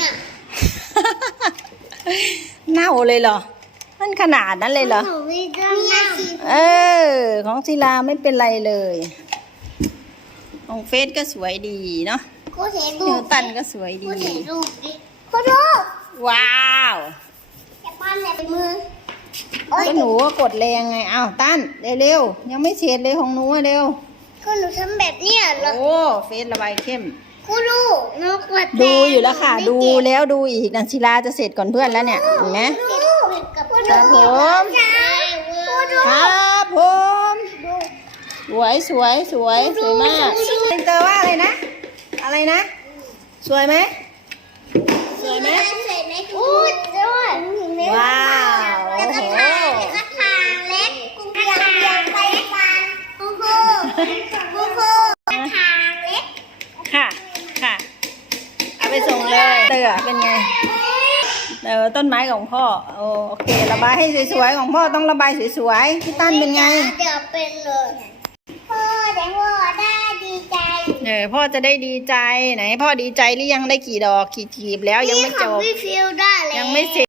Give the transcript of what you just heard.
น่ะเน่าเลยเหรอ มันขนาดนั้นเลยเหรอ หนูไม่ได้เนี่ยสีเออ ของศิลาไม่เป็นไรเลย ของเฟซก็สวยดีเนาะกูเห็นรูนิวปตันก็สวยกูดี เห็นรูปดิกูดูว้าวจะปั้นในมือก็หนูก็กดแรงไง อ้าวตั้นเร็วๆ ยังไม่เสร็จเลยของหนูอะเร็ว ก็หนูทำแบบเนี้ยเหรอ โอ้ เฟซระบายเข้ม กูดูนกกระแตดูอยู่แล้วค่ะไม่ดูเจ็บแล้วดูอีกนันศิลาจะเสร็จก่อนเพื่อนแล้วเนี่ยเห็นไหมครับผมครับผมสวยสวยสวยสวยมากเซนเตอร์ว่าอะไรนะ อะไรนะ สวยไหมสวยไหมสวยไหมอู้ด้วยว้าวแล้วก็ทางแล้วก็ทางเล็กกุ้งยางยางไปฟันกูคูกูคูกระทางเล็กค่ะ ค่ะ เอาไปส่ง เลยเตอร์เป็นไง เออต้นไม้ของพ่อโอโอเค ระบายให้สวยๆของพ่อต้องระบายสวยๆพี่ตั้นเป็นไง เดี๋ยวเป็นเลยพ่อแต่พ่อได้ดีใจ เออพ่อจะได้ดีใจไหน พ่อดีใจหรือยังได้กี่ดอกกี่ทีบแล้วยังไม่จบนี่ของพี่ฟิวได้แล้วยังไม่เสร็จ